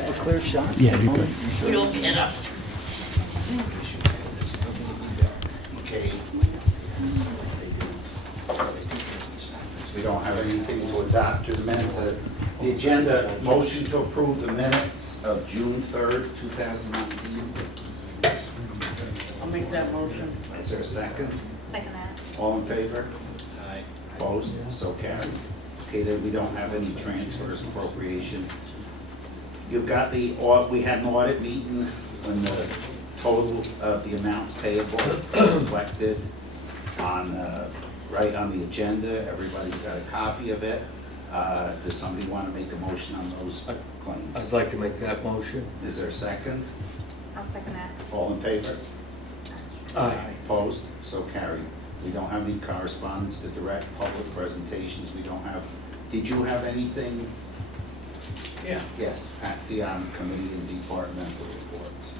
have a clear shot? Yeah, you're good. You sure? We'll get up. Okay. We don't have anything to adopt to the minutes. The agenda, motion to approve the minutes of June 3rd, 2019. I'll make that motion. Is there a second? Second that. All in favor? Aye. Opposed? So carried. Okay, then we don't have any transfers, appropriation. You've got the, we had an audit meeting when the total of the amounts payable reflected on, right on the agenda. Everybody's got a copy of it. Does somebody want to make a motion on those claims? I'd like to make that motion. Is there a second? I'll second that. All in favor? Aye. Opposed? So carried. We don't have any correspondence to direct public presentations. We don't have, did you have anything? Yeah. Yes, Patsy on committee and departmental reports.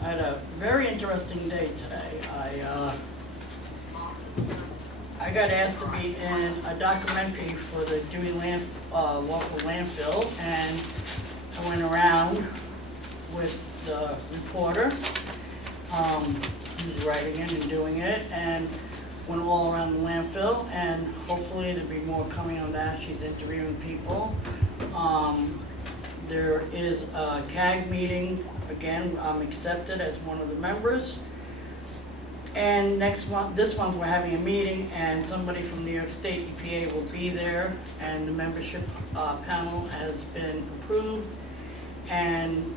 I had a very interesting day today. I got asked to be in a documentary for the Dewey local landfill, and I went around with the reporter, who's writing it and doing it, and went all around the landfill, and hopefully there'll be more coming on that. She's interviewing people. There is a CAG meeting, again, I'm accepted as one of the members. And next month, this month, we're having a meeting, and somebody from New York State EPA will be there, and the membership panel has been approved, and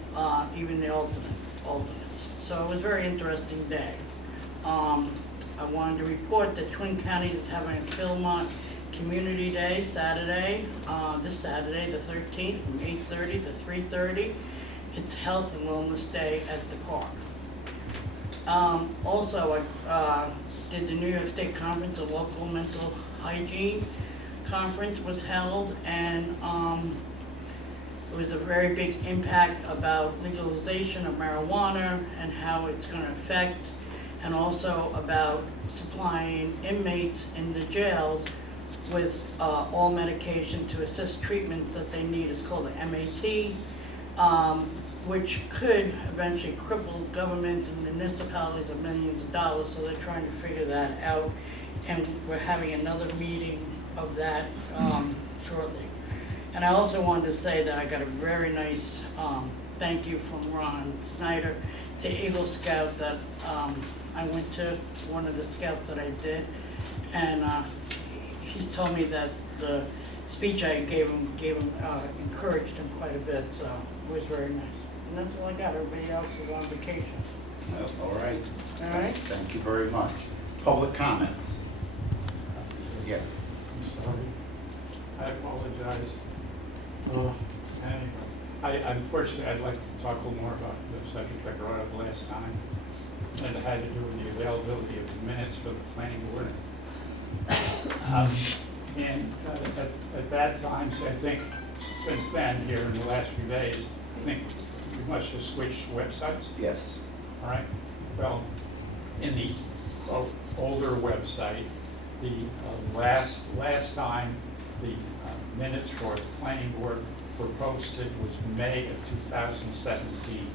even the alternates. So it was a very interesting day. I wanted to report that Twin Counties is having a Philmont Community Day Saturday, this Saturday, the 13th, from 8:30 to 3:30. It's Health and Wellness Day at the park. Also, I did the New York State Conference, a local mental hygiene conference was held, and it was a very big impact about legalization of marijuana and how it's going to affect, and also about supplying inmates in the jails with all medication to assist treatments that they need. It's called the MAT, which could eventually cripple governments and municipalities of millions of dollars, so they're trying to figure that out. And we're having another meeting of that shortly. And I also wanted to say that I got a very nice thank you from Ron Snyder, the Eagle Scout that I went to, one of the scouts that I did, and he told me that the speech I gave him encouraged him quite a bit, so it was very nice. And that's all I got. Everybody else is on vacation. Well, all right. All right. Thank you very much. Public comments? Yes. I'm sorry. I apologize. Anyway, unfortunately, I'd like to talk a little more about the subject I brought up last time, and it had to do with the availability of the minutes for the planning board. And at that time, so I think since then, here in the last few days, I think we must have switched websites. Yes. All right. Well, in the older website, the last time the minutes for the planning board were posted was May of 2017.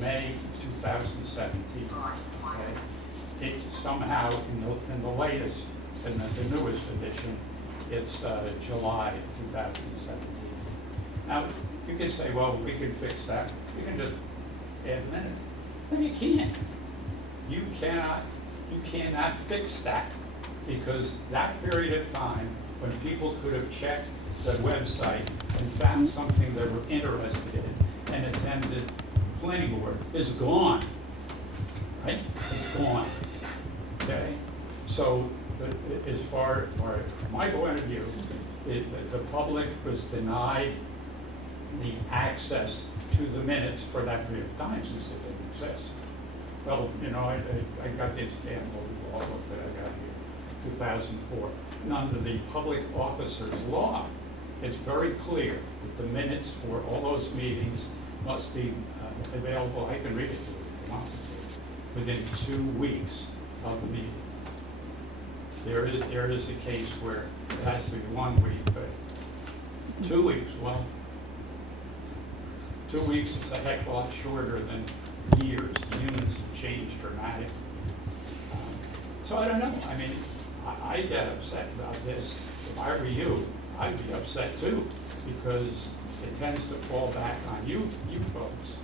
May 2017. Okay. It somehow in the latest, in the newest edition, it's July 2017. Now you can say, well, we can fix that. We can just add a minute. No, you can't. You cannot fix that, because that period of time when people could have checked the website and found something they were interested in and attended planning board is gone, right? It's gone, okay? So as far from my point of view, the public was denied the access to the minutes for that period of time since it didn't exist. Well, you know, I got the example of the law book that I got here, 2004. Under the public officers law, it's very clear that the minutes for all those meetings must be available. I can read it to you if you want to, within 2 weeks of the meeting. there is a case where it has to be 1 week, but 2 weeks, well, 2 weeks is a heck of a lot shorter than years. The units have changed dramatically. So I don't know, I mean, I get upset about this. If I were you, I'd be upset too, because it tends to fall back on you folks,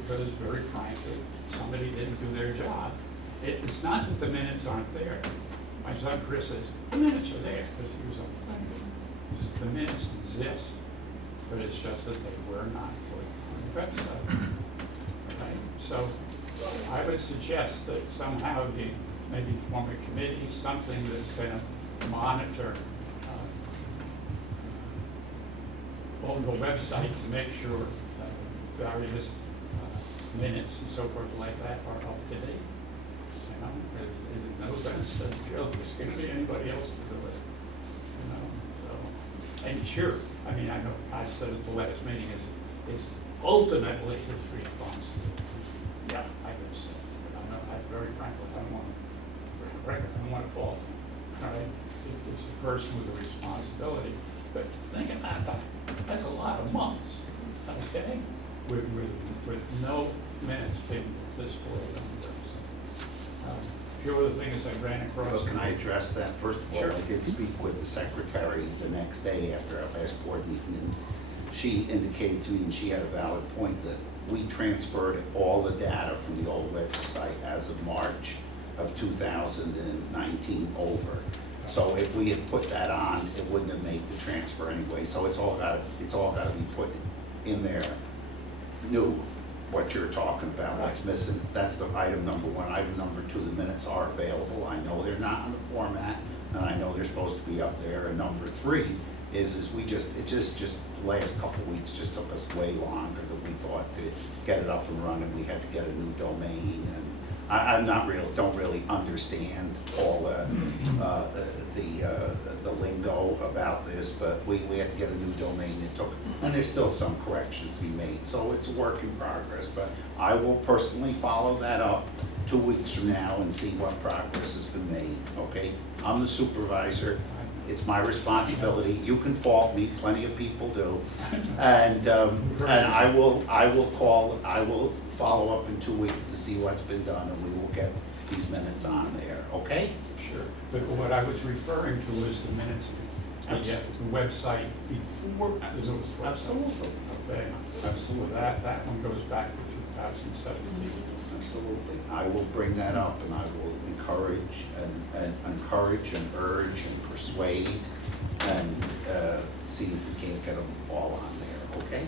because very frankly, somebody didn't do their job. It's not that the minutes aren't there. My son Chris says, the minutes are there, because he was on the planning board. The minutes exist, but it's just that they were not put on the website. Okay? So I would suggest that somehow you maybe form a committee, something that's going to monitor on the website to make sure various minutes and so forth like that are up to date. You know, there's no offense to Joe, there's going to be anybody else to do it. You know, so, and sure, I mean, I know I said at the last meeting is ultimately his responsibility. Yeah, I guess. I very frankly, I don't want to fault him. All right, it's the person with the responsibility. But think about that. That's a lot of months, okay? With no minutes being displayed on the website. A few other things I ran across. Well, can I address that? First of all, Sure. I did speak with the secretary the next day after our last board meeting, and she indicated to me, and she had a valid point, that we transferred all the data from the old website as of March of 2019 over. So if we had put that on, it wouldn't have made the transfer anyway. So it's all got to be put in there, new, what you're talking about, what's missing. That's the item number one. Item number two, the minutes are available. I know they're not on the format, and I know they're supposed to be up there. And number three is the last couple of weeks just took us way longer than we thought to get it up and running. We had to get a new domain, and don't really understand all the lingo about this, but we had to get a new domain. And there's still some corrections to be made, so it's a work in progress. But I will personally follow that up 2 weeks from now and see what progress has been made. Okay, I'm the supervisor. It's my responsibility. You can fault me, plenty of people do, and I will follow up in 2 weeks to see what's been done, and we will get these minutes on there, okay? Sure, but what I was referring to is the minutes of the website before the newest website. Absolutely. Okay, Absolutely. that one goes back to 2017. Absolutely. I will bring that up, and I will encourage and urge and persuade and see if we can't get them all on there, okay?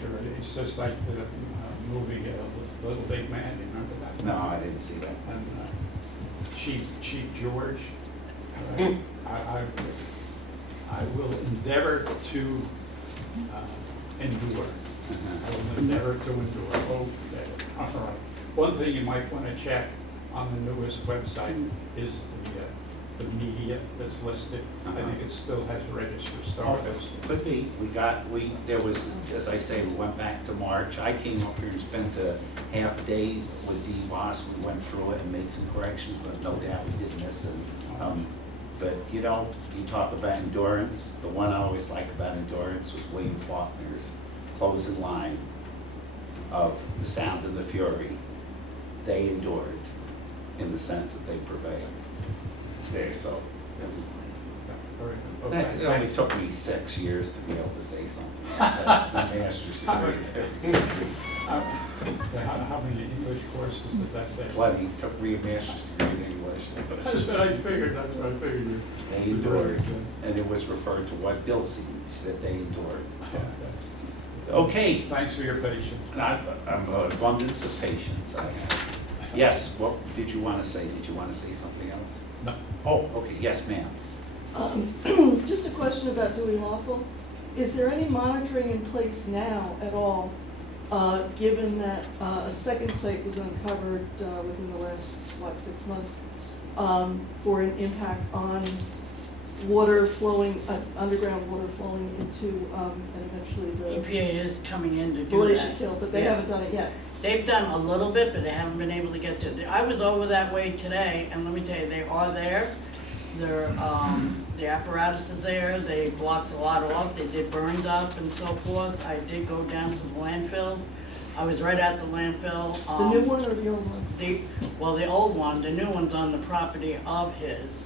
Sure, it's just like the movie Little Big Man, you remember that? No, I didn't see that. And Chief George. I will endeavor to endure. I will endeavor to endure. Okay, all right. One thing you might want to check on the newest website is the media that's listed. I think it still has registered Stardust. Could be. There was, as I say, we went back to March. I came up here and spent a half day with DWAS. We went through it and made some corrections, but no doubt we did miss it. But you talk about endurance. The one I always like about endurance was William Faulkner's closing line of The Sound and the Fury. They endured in the sense that they prevailed. It's there, so. Very good. Okay, It only took me 6 years to be able to say something like that. My master's degree. How many English courses did that take? Plenty, took me a master's degree in English. That's what I figured. They endured, and it was referred to what Bill said, they endured. Okay, Thanks for your patience. and I'm an abundance of patience I have. Yes, what did you want to say? Did you want to say something else? No. Oh, okay, yes, ma'am. Just a question about Dewey Lawful. Is there any monitoring in place now at all, given that a second site was uncovered within the last, 6 months, for an impact on water flowing, underground water flowing into, and eventually the EPA is coming in to do Glacier that. Kill, but they Yeah. haven't done it yet. They've done a little bit, but they haven't been able to get to, I was over that way today, and let me tell you, they are there. the apparatus is there, they blocked a lot off, they did burns up and so forth. I did go down to the landfill, I was right at the landfill. The new one or the old one? The old one, the new one's on the property of his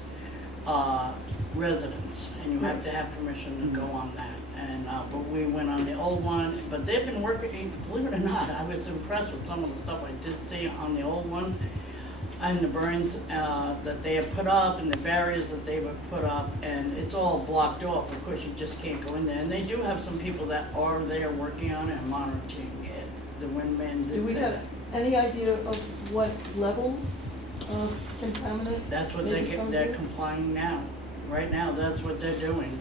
residence, and you have to have permission to go on that. And, but we went on the old one, but they've been working, believe it or not, I was impressed with some of the stuff I did see on the old one, and the burns that they have put up, and the barriers that they have put up, and it's all blocked off. Of course, you just can't go in there. And they do have some people that are there working on it and monitoring it. The windman Do did we say have that. any idea of what levels of contaminant? That's what they come they're to? complying now. Right now, that's what they're doing.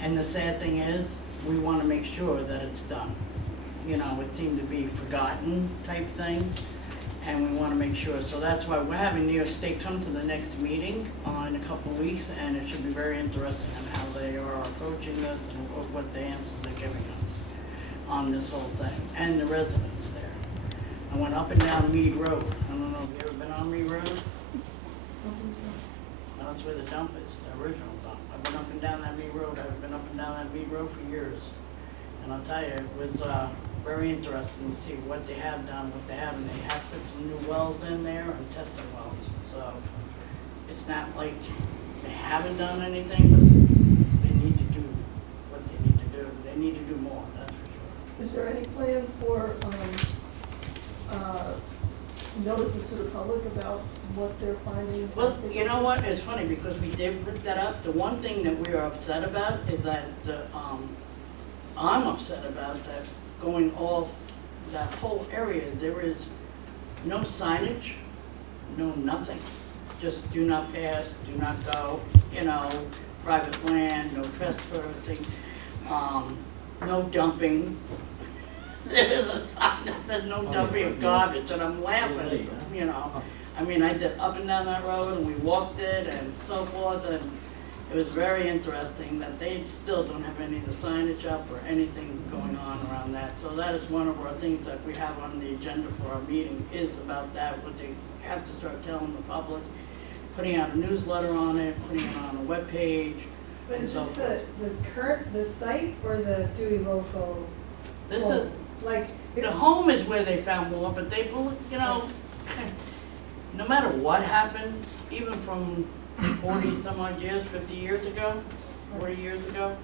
And the sad thing is, we want to make sure that it's done. You know, it seemed to be forgotten type thing, and we want to make sure. So that's why we're having New York State come to the next meeting in a couple of weeks, and it should be very interesting on how they are approaching this and what the answers they're giving us on this whole thing, and the residents there. I went up and down Mead Road. I don't know, have you ever been on Mead Road? That's where the dump is, the original dump. I've been up and down that Mead Road, I've been up and down that Mead Road for years. And I'll tell you, it was very interesting to see what they have done, what they haven't. They have put some new wells in there and tested wells. So it's not like they haven't done anything, but they need to do what they need to do. They need to do more, that's for sure. Is there any plan for notices to the public about what they're finding? Well, you know what, it's funny, because we did look that up. The one thing that we are upset about is that I'm upset about that going all, that whole area, there is no signage, no nothing. Just do not pass, do not go, you know, private land, no trespassing, no dumping. There is a sign that says no dumping of garbage, and I'm laughing, you know. I mean, I did up and down that road, and we walked it, and so forth, and it was very interesting that they still don't have any of the signage up or anything going on around that. So that is one of our things that we have on the agenda for our meeting, is about that, what they have to start telling the public, putting out a newsletter on it, putting it on a webpage, But and is so this forth. the site or the Dewey Lofo? This home? is, Like, the home is where they found more, but they, you know, no matter what happened, even from 40 some odd years, 50 years ago, 40 years ago,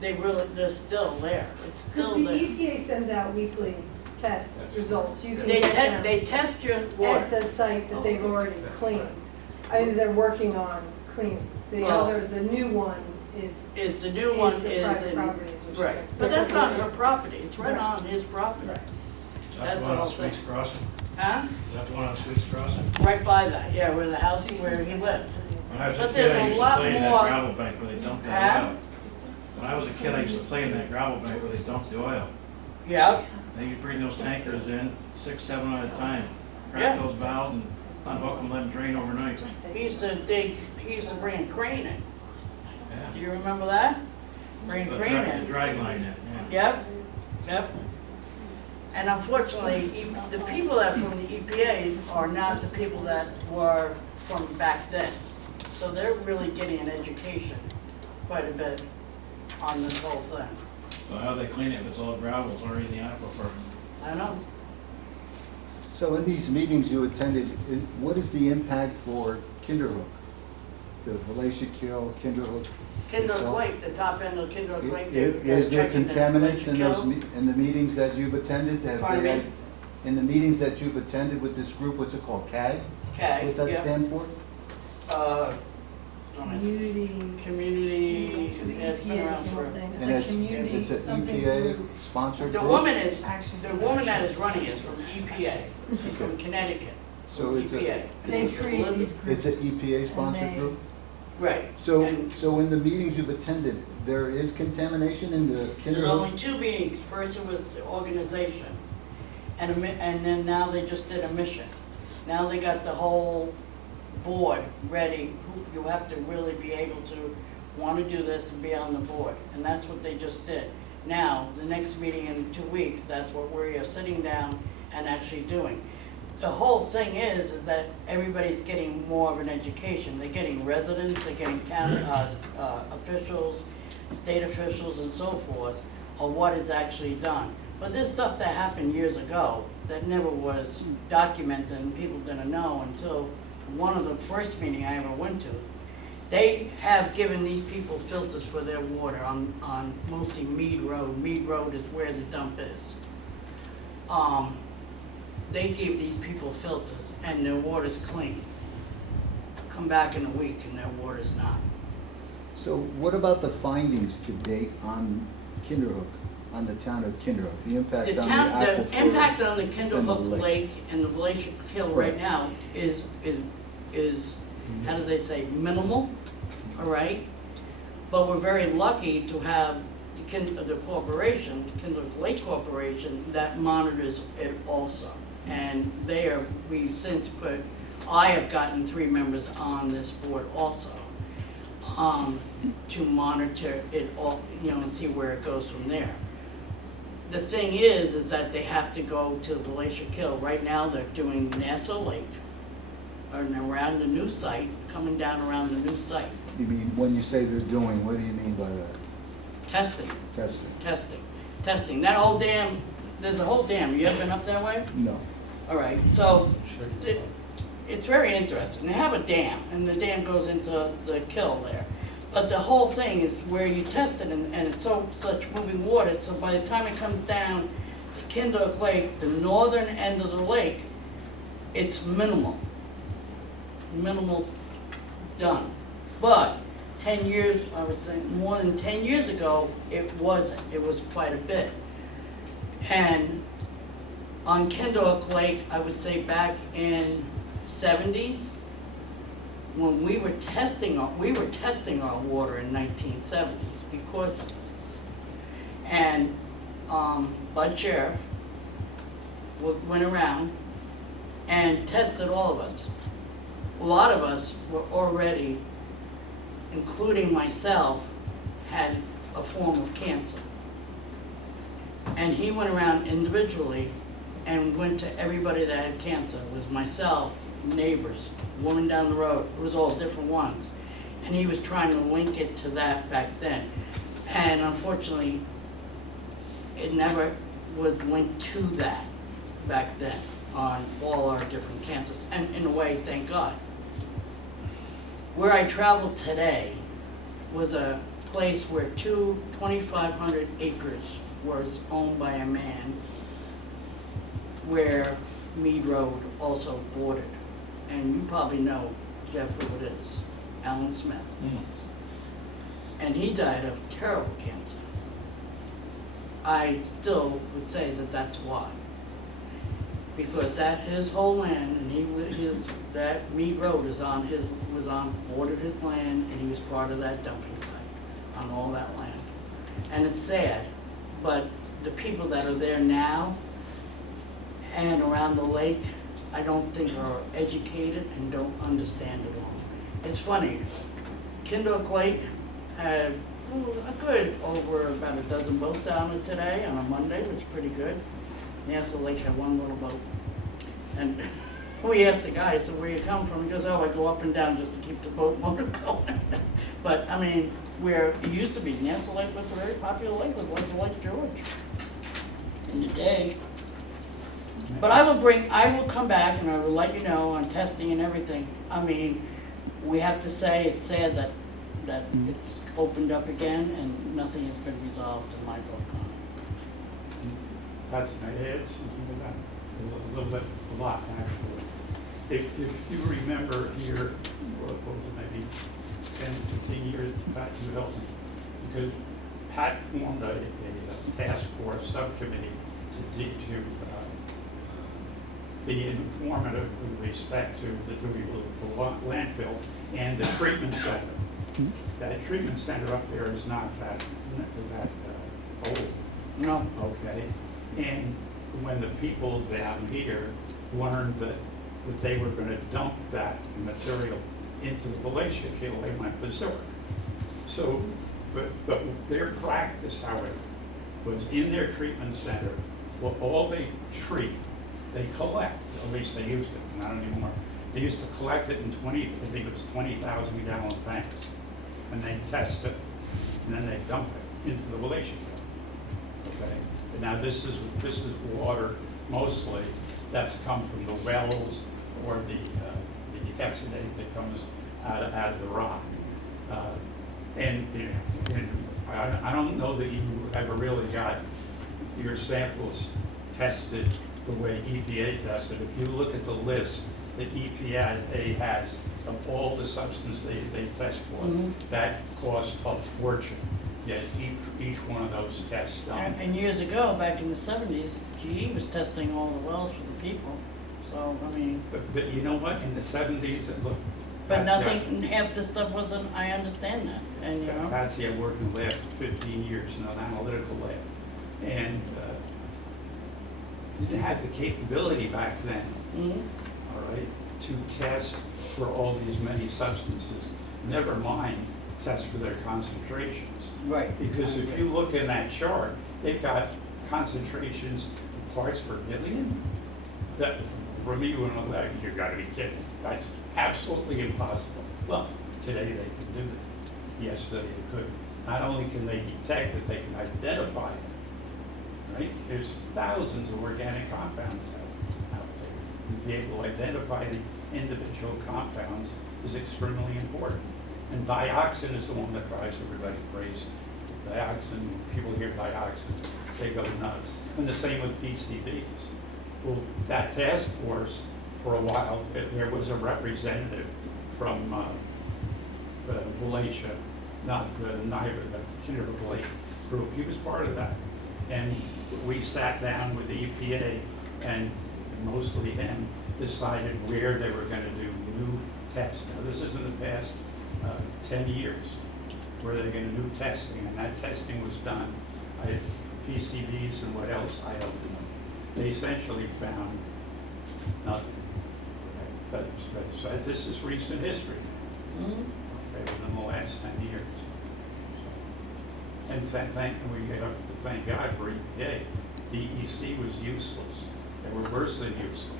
they're still there. It's because still the there. EPA sends out weekly test results. You can They get them they test your at water. the site that they've already cleaned. I mean, they're working on cleaning. The Well- the new one is The new one the is private in, properties, which is right, next. but that's not her property, it's right Right. on his property. Right. Is that That's the the one whole on Sweets thing. Crossing? Huh? Is that the one on Sweets Crossing? Right by that, yeah, where the house is where he lived. When I was a But kid, there's I a used to lot play in more- that gravel bank where they dumped that Huh? oil. When I was a kid, I used to play in that gravel bank where they dumped the oil. Yep, They used to bring those tankers in, 6, 7 at a time, Yeah. crack those valves and unhook them, let them drain overnight. he used to bring a crane in. Do Yeah. you remember that? Bring a The crane dra- in. the drag line in, yeah. Yep. And unfortunately, the people that are from the EPA are not the people that were from back then. So they're really getting an education quite a bit on this whole thing. So how do they clean it if it's all gravel, it's already in the aquifer? I know. So in these meetings you attended, what is the impact for Kinderhook? The Valatia Kill, Kinderhook? Kindle itself? Lake, the top end of Kindle Lake. Is there checking the contaminants in those, Kill. in the meetings that you've attended? Have Pardon they me? had- In the meetings that you've attended with this group, what's it called, CAG? Okay, What's that yeah. stand for? Community. Community, it's been around for. It's And a it's community. an something EPA group. sponsored The group? woman is, Action. the woman that is running is from EPA, she's from Connecticut, So from it's a, EPA. They It's create these Elizabeth- groups. it's an EPA sponsored they- group? Right. So, And so in the meetings you've attended, there is contamination in the there's Kinderhook? only two meetings, first it was the organization, and then now they just did a mission. Now they got the whole board ready, you have to really be able to wanna do this and be on the board, and that's what they just did. Now, the next meeting in 2 weeks, that's what we are sitting down and actually doing. the whole thing is that everybody's getting more of an education. They're getting residents, they're getting county, officials, state officials and so forth, of what is actually done. But there's stuff that happened years ago that never was documented and people didn't know until one of the first meeting I ever went to. They have given these people filters for their water on mostly Mead Road. Mead Road is where the dump is. They gave these people filters and their water's clean. Come back in a week and their water's not. So what about the findings to date on Kinderhook, on the town of Kinderhook, the impact The on town, the the aquifer? impact on the and the Kinderhook lake. Lake and the Glacier Kill right Right. now is, how do they say, minimal, all right? But we're very lucky to have the corporation, Kinderhook Lake Corporation, that monitors it also. And we've since put, I have gotten 3 members on this board also, to monitor it all, and see where it goes from there. The thing is that they have to go to the Glacier Kill. Right now, they're doing Nassau Lake, and around the new site, coming down around the new site, You mean, when you say they're doing, what do you mean by that? testing, Testing? testing. That whole dam, there's a whole dam. You ever been up that way? No. All right, so it's very interesting. They have a dam, and the dam goes into the kill there. But the whole thing is where you test it, and it's such moving water, so by the time it comes down to Kinderhook Lake, the northern end of the lake, it's minimal done. But 10 years, I would say more than 10 years ago, it wasn't. It was quite a bit. And on Kinderhook Lake, I would say back in 70s, when we were testing our water in 1970s because of this. And Bud Sheriff went around and tested all of us. A lot of us were already, including myself, had a form of cancer. And he went around individually and went to everybody that had cancer. It was myself, neighbors, woman down the road. It was all different ones. And he was trying to link it to that back then. And unfortunately, it never was linked to that back then on all our different cancers. And in a way, thank God. Where I traveled today was a place where 2,500 acres was owned by a man where Mead Road also bordered. And you probably know, Jeff, who it is, Alan Smith. And he died of terrible cancer. I still would say that that's why. Because his whole land, and that Mead Road bordered his land, and he was part of that dumping site on all that land. And it's sad, but the people that are there now and around the lake, I don't think are educated and don't understand it all. It's funny, Kinderhook Lake had over about a dozen boats down there today on a Monday, which is pretty good. Nassau Lake had one little boat. And we asked the guy, I said, where you come from? He goes, oh, I go up and down just to keep the boat motor going. But, I mean, where it used to be, Nassau Lake was a very popular lake, it was like Lake George in the day. But I will come back and I will let you know on testing and everything. I mean, we have to say it's sad that it's opened up again and nothing has been resolved in my book on it. That's it's a little bit, a lot actually. If you remember here, what was it, maybe 10, 15 years back, you helped me, because Pat formed a task force subcommittee to be informative with respect to the Deweyville landfill and the treatment center. That treatment center up there is not that old. No. Okay, and when the people down here learned that they were gonna dump that material into the Glacier Kill, they went berserk. So, but their practice, however, was in their treatment center, well, all they treat they collect, at least they used to, not anymore. They used to collect it in 20, I think it was 20,000 gallon tanks, and they test it, and then they dump it into the relation field. Okay, and now this is water mostly that's come from the wells or the exudate that comes out of the rock. And I don't know that you ever really got your samples tested the way EPA tested. If you look at the list that EPA has of all the substance they test for, that costs a fortune. Yet each one of those tests done. And years ago, back in the 70s, GE was testing all the wells for the people. So, I mean, But you know what, in the 70s, it looked. but Patsy, nothing, half the stuff wasn't, I understand that, and you know. Patsy, I worked in the lab for 15 years in an analytical lab. And didn't have the capability back then, Mhm. all right, to test for all these many substances. Never mind test for their concentrations. Right. Because if you look in that chart, they've got concentrations of parts per billion. That, for me, when I'm like, you gotta be kidding. That's absolutely impossible. Well, today they can do that. Yesterday they couldn't. Not only can they detect it, they can identify it. Right? There's thousands of organic compounds out there. To be able to identify the individual compounds is extremely important. And dioxin is the one that drives everybody crazy. Dioxin, people hear dioxin, they go nuts. And the same with PCBs. Well, that task force, for a while, there was a representative from Valatia, not the NIBR, the Kinder Valatia group. He was part of that. And we sat down with the EPA, and mostly him decided where they were going to do new tests. Now, this is in the past 10 years, where they're going to do testing, and that testing was done. PCBs and what else, I don't know. They essentially found nothing. Okay, but this is recent history, Mhm. okay, within the last 10 years. So, and we have to thank God for EPA. DEC was useless. They were worse than useless.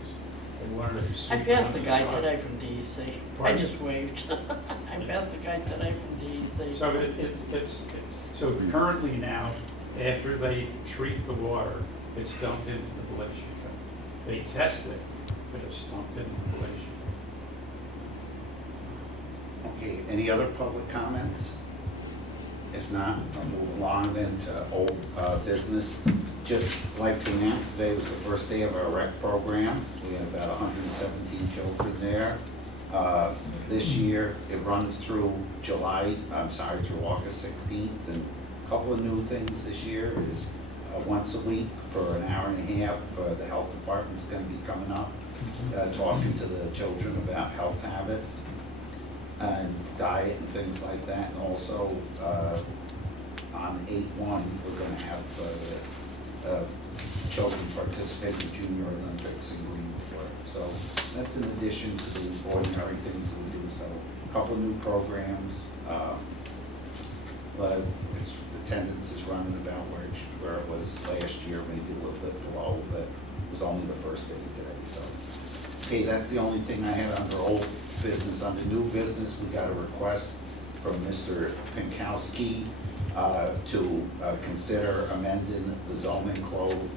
They wanted to I sweep passed a under guy the rug. today from DEC. I Pardon? just waved. I passed a guy today from DEC. So so currently now, after they treat the water, it's dumped into the glacier. They test it, but it's dumped into the glacier. Okay, any other public comments? If not, I'll move along then to old business. Just like to announce, today was the first day of our rec program. We have about 117 children there. This year, it runs through through August 16th. And a couple of new things this year is once a week for an hour and a half, the health department's gonna be coming up, talking to the children about health habits and diet and things like that. And also, on 8/1, we're gonna have children participate in Junior Olympics in Greenport. So that's in addition to the ordinary things that we do. So a couple new programs. But attendance is running about where it was last year, maybe a little bit below, but it was only the first day today. So, okay, that's the only thing I had under old business. Under new business, we got a request from Mr. Pinkowski to consider amending the zoning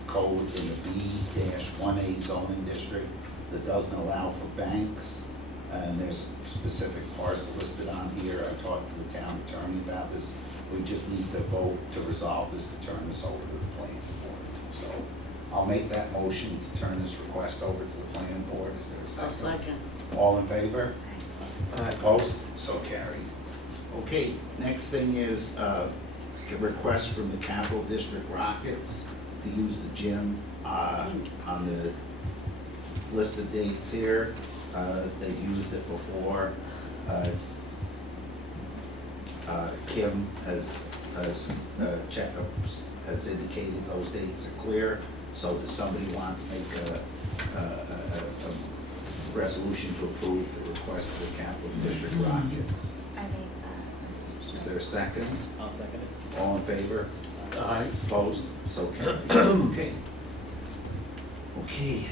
code in the B-1A zoning district that doesn't allow for banks. And there's a specific parcel listed on here. I talked to the town attorney about this. We just need to vote to resolve this, to turn this over to the planning board. So I'll make that motion to turn this request over to the planning board. Is there a A second? second. All in favor? Aye. Opposed? So carried. Okay, next thing is a request from the Capital District Rockets to use the gym on the listed dates here. They've used it before. Kim has indicated those dates are clear. So does somebody want to make a resolution to approve the request of the Capital District Rockets? I mean, Is there a second? I'll second it. All in favor? Aye. Opposed? So carried. Okay. Okay,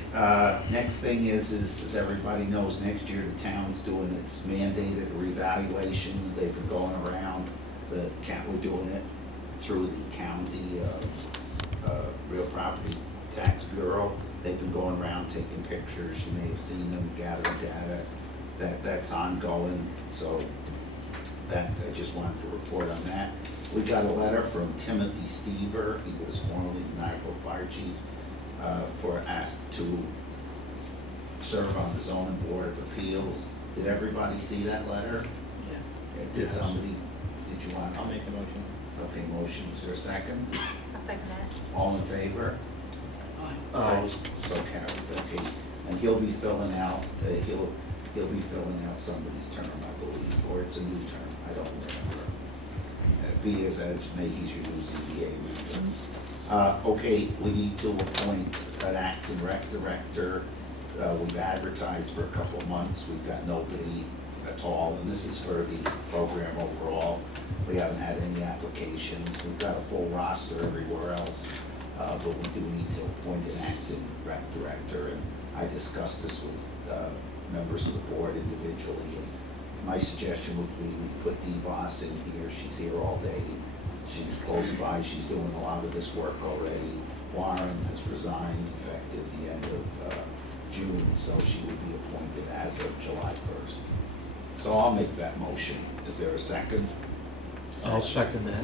next thing is, as everybody knows, next year the town's doing its mandated revaluation. They've been going around, we're doing it through the county, real property tax bureau. They've been going around taking pictures, you may have seen them, gathering data, that's ongoing, so that, I just wanted to report on that. We got a letter from Timothy Stever, he was formerly the Niagara Fire Chief, to serve on the zoning board of appeals. Did everybody see that letter? Yeah. Did Yes. somebody, did you want? I'll make the motion. Okay, motion, is there a second? I'll second that. All in favor? Aye. Opposed? So carried, okay. And he'll be filling out, he'll be filling out somebody's term, I believe, or it's a new term, I don't remember. B as may, he's your new ZBA member. Okay, we need to appoint an acting rec director. We've advertised for a couple of months, we've got nobody at all, and this is for the program overall. We haven't had any applications, we've got a full roster everywhere else, but we do need to appoint an acting rec director, and I discussed this with members of the board individually. And my suggestion would be we put Dee Voss in here, she's here all day. She's close by, she's doing a lot of this work already. Warren has resigned effective the end of June, so she would be appointed as of July 1st. So I'll make that motion. Is there a second? I'll second that.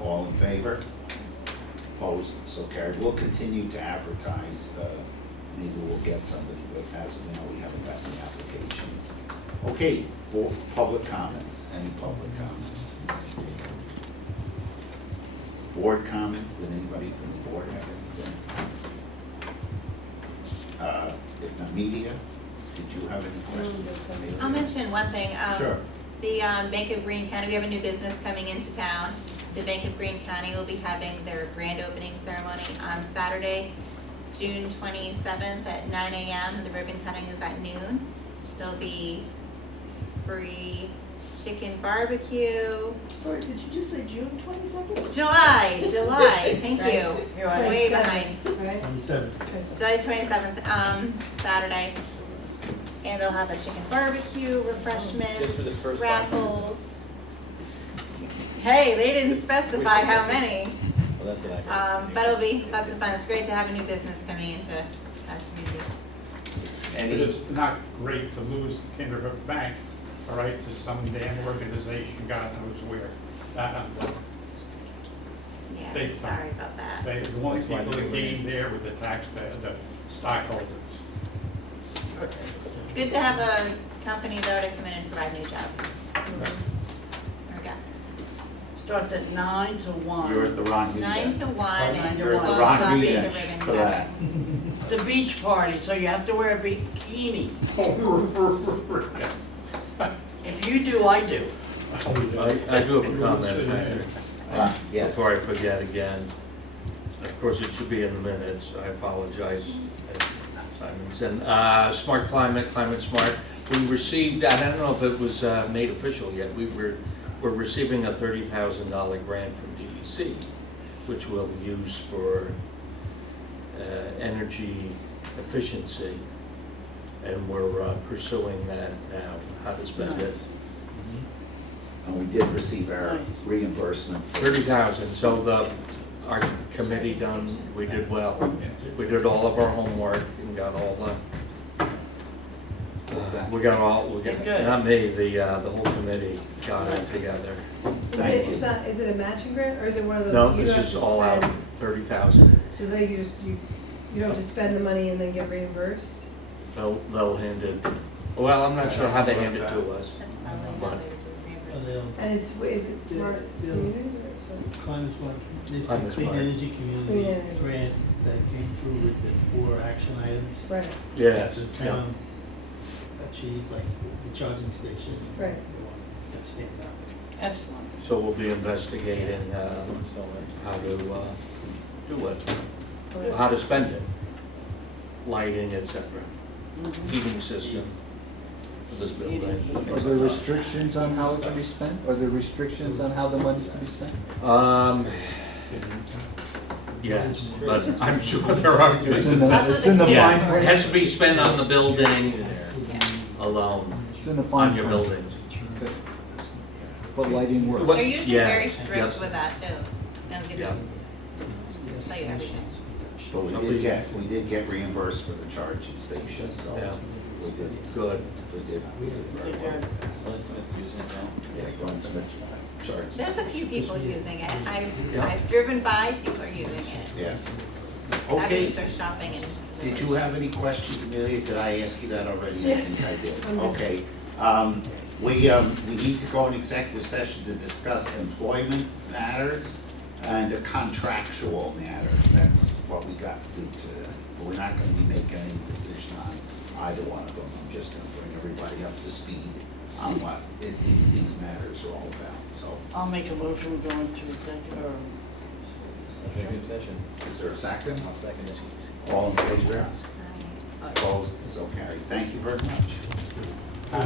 All in favor? Opposed? So carried. We'll continue to advertise. Maybe we'll get somebody, but as of now, we haven't got any applications. Okay, public comments. Any public comments? Board comments? Did anybody from the board have anything? If not, media, did you have any questions? I'll mention one thing. Sure. The Bank of Greene County, we have a new business coming into town. The Bank of Greene County will be having their grand opening ceremony on Saturday, June 27th at 9 a.m. The ribbon cutting is at noon. There'll be free chicken barbecue. Sorry, did you just say June 22nd? July, thank you. You're right. Way behind. Right? 27. July 27th, Saturday. And they'll have a chicken barbecue, refreshments, Just for the first 5 raffles. Hey, they didn't specify how many. Well, that's what I heard. But it'll be lots of fun. It's great to have a new business coming into our community. But it's not great to lose the Kinderhook Bank, all right, to some damn organization, God knows where. That, Yeah, Big time. sorry about that. the only That's why people they that were in. gained there were the the stockholders. It's good to have a company though to come in and provide new jobs. There we go. Starts at 9 to 1. You're at the wrong meeting. 9 to 1 9 and to You're at the 12 wrong o'clock is meeting the ribbon for that. cutting. It's a beach party, so you have to wear a bikini. If you do, I do. I do have a comment, Patrick, Yes. before I forget again. Of course, it should be in the minutes, I apologize, Simonson. Smart Climate, Climate Smart, we received, I don't know if it was made official yet, we're receiving a $30,000 grant from DEC, which we'll use for energy efficiency, and we're pursuing that now, how to spend it. And we did receive our Nice. reimbursement. 30,000, so our committee done, we did well. We did all of our homework and got all we got, Did good. not me, the whole committee got it together. Is it a matching grant, or is it one of those? No, you this have is to all out, spend- 30,000. So they you don't just spend the money and then get reimbursed? They'll hand it, well, I'm not sure how they hand it to us. That's probably how they would do it. And is it smart Yeah. communities or something? Climate Smart, this Climate Clean Smart. Energy Clean Community Energy. grant that came through with the 4 action items. Right, Yes, The yeah. town achieved, like the charging station. Right. The one that stands out. Excellent. So we'll be investigating how to do it, how to spend it, lighting, et cetera, heating system for this building. Are there restrictions on how it can be spent? Are there restrictions on how the money's to be spent? Yes, but I'm sure there are It's in places the, that, it's in the fine yeah, it print. has to be spent on the building alone, It's in the fine on your print. building. But lighting works. They're usually Yeah, very strict yes. with that too. They'll give you, Yeah. tell you everything. But we did get reimbursed for the charging station, so Yeah. we did, Good. we did very well. Glenn Smith's using it now. Yeah, Glenn Smith charged. There's a few people using it. I've driven by, people are using it. Yes. That Okay, means they're shopping and. did you have any questions, Amelia? Did I ask you that already? Yes. I think I I'm did. good. Okay. We need to go in executive session to discuss employment matters and the contractual matters. That's what we got to do today. But we're not gonna be making any decision on either one of them. I'm just gonna bring everybody up to speed on what these matters are all about, so. I'll make a motion, we go into executive, Executive session. Is there a second? I'll second it. All in favor? Opposed, so carried. Thank you very much. I